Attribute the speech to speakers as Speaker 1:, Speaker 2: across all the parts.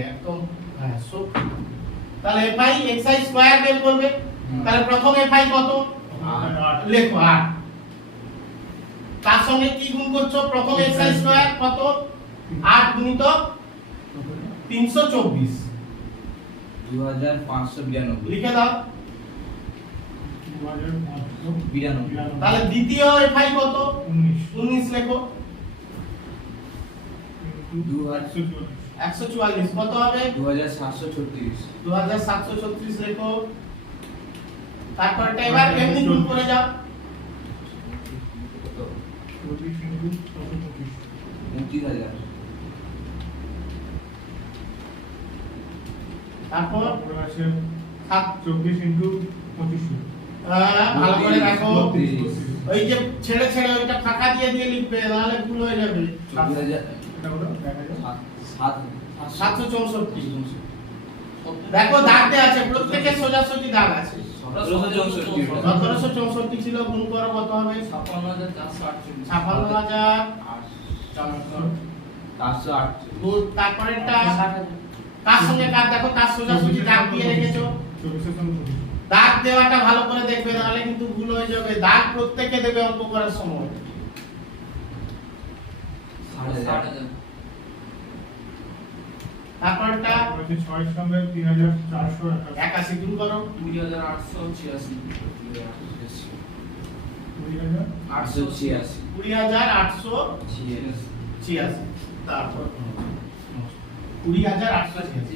Speaker 1: ওকে একদম হ্যাঁ সো তাহলে এফআই এক্সআই স্কয়ার বের করবে। তাহলে প্রথম এফআই কত? লেখো 8 তার সঙ্গে কি গুণ করছ? প্রথম এক্সআই স্কয়ার কত? 8 গুণিত 324
Speaker 2: দু হাজার পাঁচশো বিরানব্বই।
Speaker 1: লিখে দাও। তাহলে দ্বিতীয় এফআই কত? 19 লেখো।
Speaker 2: দু হাজার
Speaker 1: 144 কত হবে?
Speaker 2: 2736
Speaker 1: 2736 লেখো তারপর টাইমার এমনি গুণ করে যাও। ছেড়ে ছেড়ে ওইটা ফাঁকা দিয়ে দিয়ে লিখবে তাহলে ভুল হয়ে যাবে। সাতশো চৌষট্টি। দেখো দাগ দেওয়া আছে প্রত্যেকের সোজাসুজি দাগ আছে।
Speaker 2: সতেরোশো চৌষট্টি।
Speaker 1: ছিল গুণ করো কত হবে?
Speaker 3: ছাপ্পান্ন হাজার চারশো আটচল্লিশ।
Speaker 1: ছাপান্ন হাজার
Speaker 2: চারশো আটচল্লিশ।
Speaker 1: তারপরেরটা? কার সঙ্গে কার? দেখো কার সোজাসুজি দাগ দিয়ে রেখেছো। দাগ দেওয়াটা ভালো করে দেখবে নাহলে কিন্তু ভুল হয়ে যাবে। দাগ প্রত্যেকে দেবে অঙ্ক করার সময়
Speaker 2: ষাট
Speaker 3: ষাট
Speaker 2: হাজার
Speaker 3: হাজার
Speaker 4: হচ্ছে ছয়ের সঙ্গে তিন হাজার চারশো একাশি।
Speaker 1: গুণ করো
Speaker 3: কুড়ি হাজার আটশো ছিয়াশি।
Speaker 2: আটশো ছিয়াশি।
Speaker 1: কুড়ি হাজার আটশো
Speaker 2: ছিয়াশি।
Speaker 1: ছিয়াশি। তারপর কুড়ি হাজার আটশো ছিয়াশি।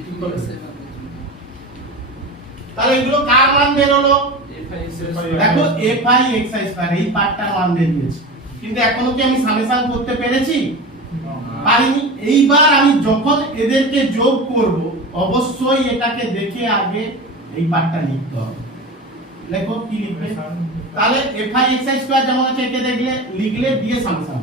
Speaker 1: তাহলে এগুলো কার মান বেরোলো দেখো F I X I square এই পার্টটার মান বেরিয়েছে। কিন্তু এখনও কি আমি সামেশন করতে পেরেছি? পারিনি। এইবার আমি যখন এদেরকে যোগ করব, অবশ্যই এটাকে দেখে আগে এই পার্টটা লিখতে হবে। লেখো কি লিখবে? তাহলে F I X I square যেমন আছে, একে দেখলে, লিখলে দিয়ে সামেশন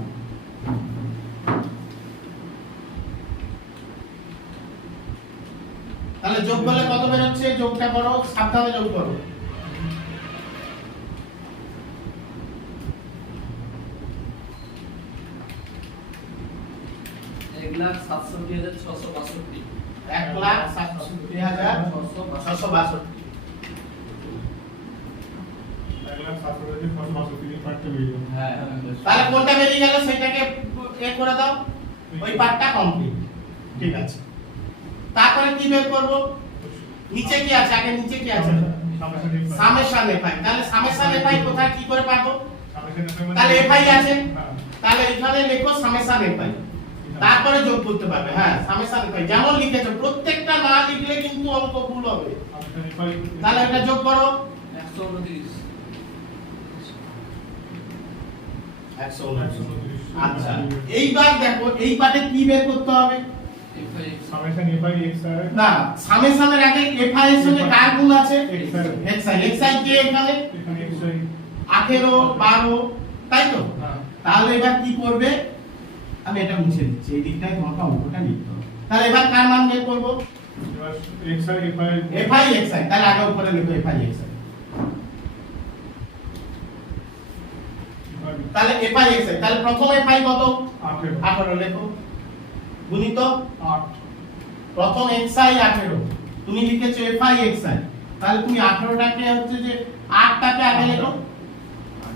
Speaker 1: তাহলে যোগ করলে কত বেরোচ্ছে যোগটা করো, সাবধানে যোগ করো।
Speaker 3: এক লাখ সাতষট্টি হাজার ছশো বাষট্টি।
Speaker 1: এক লাখ সাতষট্টি হাজার ছশো বাষট্টি।
Speaker 4: এক লাখ সাতশো হাজার ছশো বাষট্টি এই পার্টটা বেরিয়ে যাবে।
Speaker 2: হ্যাঁ
Speaker 1: তাহলে কোনটা বেরিয়ে গেল সেটাকে এ করে দাও। ওই পার্টটা কমপ্লিট ঠিক আছে। তারপরে কি বের করব? নিচে কি আছে? আগে নিচে কি আছে?
Speaker 4: Summation F I.
Speaker 1: F I তাহলে সামেশন এফআই কোথায়? কি করে পাবো?
Speaker 4: এফআই মানে-
Speaker 1: তাহলে FI আছে?
Speaker 4: হ্যাঁ।
Speaker 1: তাহলে এখানে লেখো সামেশন এফআই তারপরে যোগ করতে পারবে হ্যাঁ সামেশন এফআই যেমন লিখেছো প্রত্যেকটা না লিখলে কিন্তু অঙ্ক ভুল হবে। তাহলে এটা যোগ করো।
Speaker 3: একশো উনত্রিশ
Speaker 1: একশো
Speaker 4: একশো উনত্রিশ।
Speaker 1: আচ্ছা এইবার দেখো এই পার্টে কি বের করতে হবে?
Speaker 4: সামেশন এফআই এক্স আর
Speaker 1: না সামেশনের আগে এফআই এর সঙ্গে কার গুণ আছে কে এখানে
Speaker 4: এখানে এক্সআই
Speaker 1: 18 12 তাই তো? তাহলে এবার কি করবে? আমি এটা মুছে দিচ্ছি এই দিকটায় তোমাকে অঙ্কটা লিখতে হবে। তাহলে এবার কার মান বের করব?
Speaker 4: এফআই
Speaker 1: এক্সআই তাহলে আগে উপরে লিখো এফআই এক্সআই তাহলে এফআই এক্সআই তাহলে প্রথম এফআই কত?
Speaker 4: আঠেরো।
Speaker 1: 18 লেখো। গুণিত
Speaker 4: আট।
Speaker 1: প্রথম এক্সআই 18 তুমি লিখেছো এফআই এক্সআই তাহলে তুমি 18টাকে হচ্ছে যে 8টাকে আগে লেখো।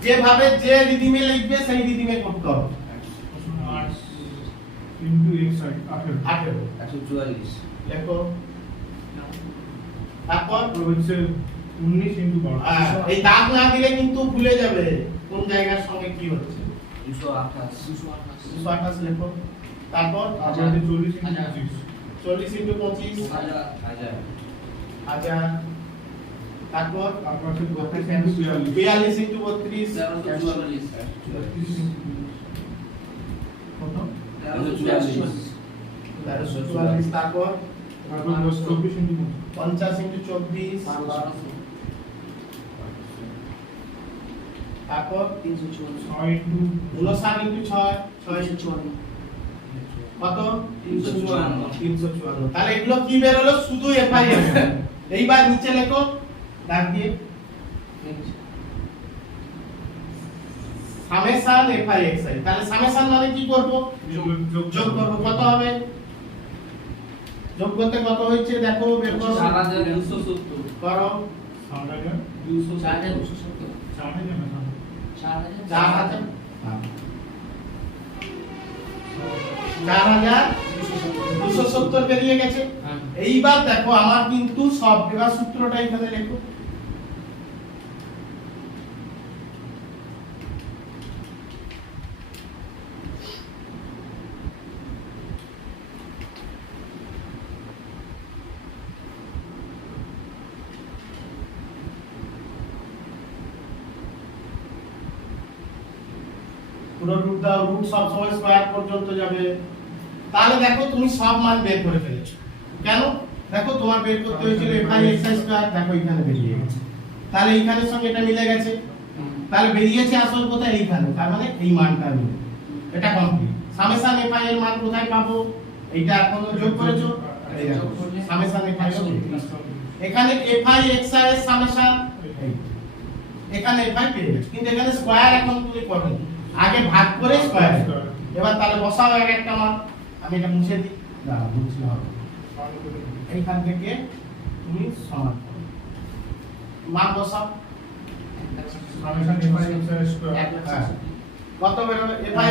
Speaker 1: যেভাবে যে রিদিমে লিখবে সেই রিদিমে করতে হবে।
Speaker 4: ইন্টু এক্সআই আঠেরো।
Speaker 1: 18
Speaker 2: একশো চুয়াল্লিশ।
Speaker 1: লেখো। তারপর?
Speaker 4: হচ্ছে উনিশ ইন্টু বারো।
Speaker 1: আহ, এই দাগ না দিলে কিন্তু ভুলে যাবে কোন জায়গার সঙ্গে কি হচ্ছে।
Speaker 2: দুশো আঠাশ।
Speaker 3: দুশো আঠাশ।
Speaker 1: দুশো আঠাশ লেখো। তারপর?
Speaker 4: হচ্ছে চল্লিশ ইন্টু
Speaker 3: হাজার।
Speaker 4: পঁচিশ।
Speaker 1: চল্লিশ ইন্টু পঁচিশ।
Speaker 3: হাজার।
Speaker 2: হাজার।
Speaker 1: হাজার। তারপর?
Speaker 4: তারপর হচ্ছে বত্রিশ ইন্টু বিয়াল্লিশ।
Speaker 1: বিয়াল্লিশ ইন্টু বত্রিশ।
Speaker 3: তেরোশো চুয়াল্লিশ। তেরোশো
Speaker 2: চুয়াল্লিশ।
Speaker 1: তারপর পঞ্চাশ ইন্টু চব্বিশ।
Speaker 3: তিনশো চুয়াল্লিশ।
Speaker 4: ছয় ইন্টু
Speaker 1: উনষাট ইন্টু ছয় ছয়
Speaker 3: ছয়শো চুয়ান্ন।
Speaker 1: কত?
Speaker 3: তিনশো চুয়ান্ন।
Speaker 1: তিনশো চুয়ান্ন। তাহলে এগুলো কি বেরোলো শুধু এফআই এইবার নিচে লেখো দাগ দিয়ে সামেশন এফআই এক্সআই তাহলে সামেশন মানে কি করব?
Speaker 4: যোগ
Speaker 1: যোগ করব। কত হবে? যোগ করতে কত হয়েছে? দেখো বের করো।
Speaker 2: চার হাজার দুশো সত্তর।
Speaker 1: করো।
Speaker 4: সাত হাজার?
Speaker 2: দুশো
Speaker 3: চার হাজার দুশো সত্তর।
Speaker 4: চার হাজার না
Speaker 3: চার হাজার
Speaker 1: চার হাজার? চার হাজার দুশো সত্তর বেরিয়ে গেছে।
Speaker 3: হ্যাঁ।
Speaker 1: এইবার দেখো আমার কিন্তু সব সূত্রটা এখানে লেখো। পুরো রুট দাও রুট সব সময় স্কয়ার পর্যন্ত যাবে। তাহলে দেখো তুমি সব মান বের করে ফেলেছো। কেন? দেখো তোমার বের করতে হয়েছিল এফআই এক্স স্কয়ার দেখো এখানে বেরিয়ে গেছে। তাহলে এইখানের সঙ্গে এটা মিলে গেছে। তাহলে বেরিয়েছে আসল কোথায়? এইখানে। তার মানে এই মানটা মিলে এটা কমপ্লিট সামেশন এফআই এর মান কোথায় পাবো? এইটা এখন যোগ করেছ? সামেশন এফআই এখানে এফআই এক্সের সামেশন এখানে এফআই পেয়ে গেছে। কিন্তু এখানে স্কয়ার এখন তুমি করো আগে ভাগ করে স্কয়ার এবার তাহলে বসাও এক একটা মান। আমি এটা মুছে দিই। না মুছলে হবে এইখান থেকে তুমি সমান করো। মান বসাও। কত বেরোবে এফআই